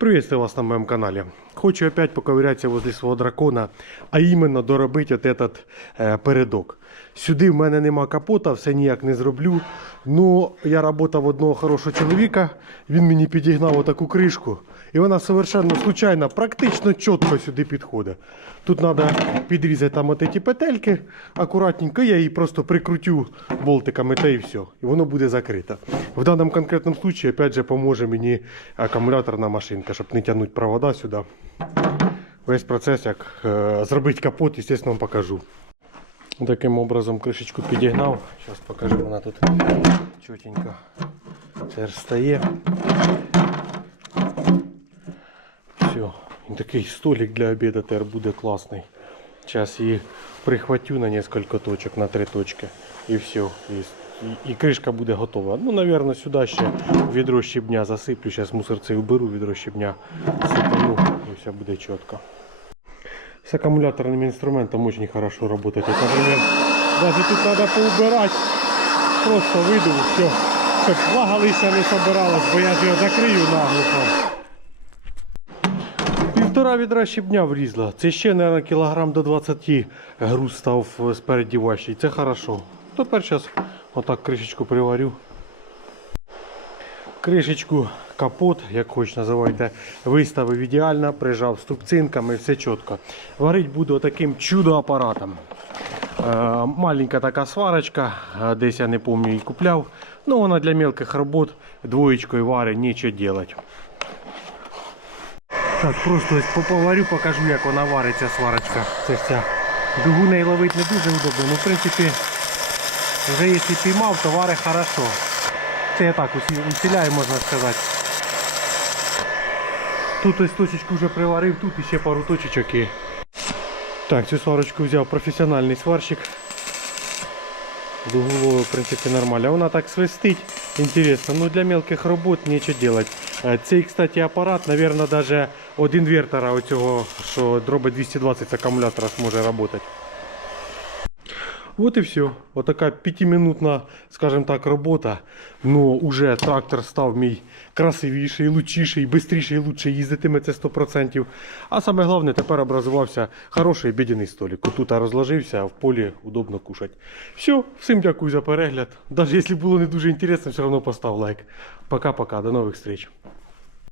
Приветствую вас на моем канале. Хочу опять поковыряться возле свого дракона, а іменно доробити от этот е, передок. Сюди в мене нема капота, все ніяк не зроблю. Ну, я працював одного хорошого чоловіка, він мені підігнав отаку кришку. І вона совершенно случайно, практично чітко сюди підходить. Тут треба підрізати там от ці петельки акуратненько, я її просто прикрутю болтиками та і все. І воно буде закрите. В даному конкретному случае, опять же, поможе мені акумуляторна машинка, щоб не тягнути провода сюди. Весь процес, як е, зробити капот, звісно, вам покажу. Таким образом кришечку підігнав. Зараз покажу, вона тут чотенько стає. Все, і такий столик для обіду тепер буде класний. Зараз її прихватю на несколько точок, на три точки. І все. І, і, кришка буде готова. Ну, напевно, сюди ще відро щебня засиплю. Зараз мусорцей уберу, відро щебня сипану все буде чітко. С аккумуляторным инструментом очень хорошо работать. Вот, например, даже тут надо поубирать. Просто выйду, все. Щоб влага лися не собиралась, бо я ж його закрию наглухо. Півтора відра щебня влізла. Це ще, мабуть, кілограм до 20 груз став спереді важчий. Це хорошо. Тепер зараз отак кришечку приварю. Кришечку, капот, як хоч називайте, виставив ідеально, прижав ступцинками, все чітко. Варить буду таким чудо-апаратом. Е, маленька така сварочка, е, десь я не пам'ятаю її купляв. Ну, вона для мелких робот двоєчкою варить, нічого делать. Так, просто поповарю, покажу, як вона вариться сварочка. Це вся. Дугу неї ловить не дуже удобно, ну в принципі, вже якщо піймав, то варить хорошо. Це я так усі- усіляю, можна сказати. Тут ось точечку вже приварив, тут іще пару точечок є. Так, цю сварочку взяв професіональний сварщик. Дуговою, в принципі, нормально. Вона так свистить. Інтересно. Ну для мелких робот нічого делать. Е, Цей, кстати, апарат, наверное, даже від інвертора оцього, що дроби 220 з акумулятора зможе працювати. Вот и все. Вот такая пятиминутна, скажем так, робота. Но уже трактор став мій красивіший, лучший, бистріший, лучше їздитиме це 100%. А саме головне, тепер образувався хороший обідяний столик. Тут розложився, а в полі удобно кушати. Все, всім дякую за перегляд. Навіть якщо було не дуже інтересно, все одно постав лайк. Пока-пока, до нових зустріч.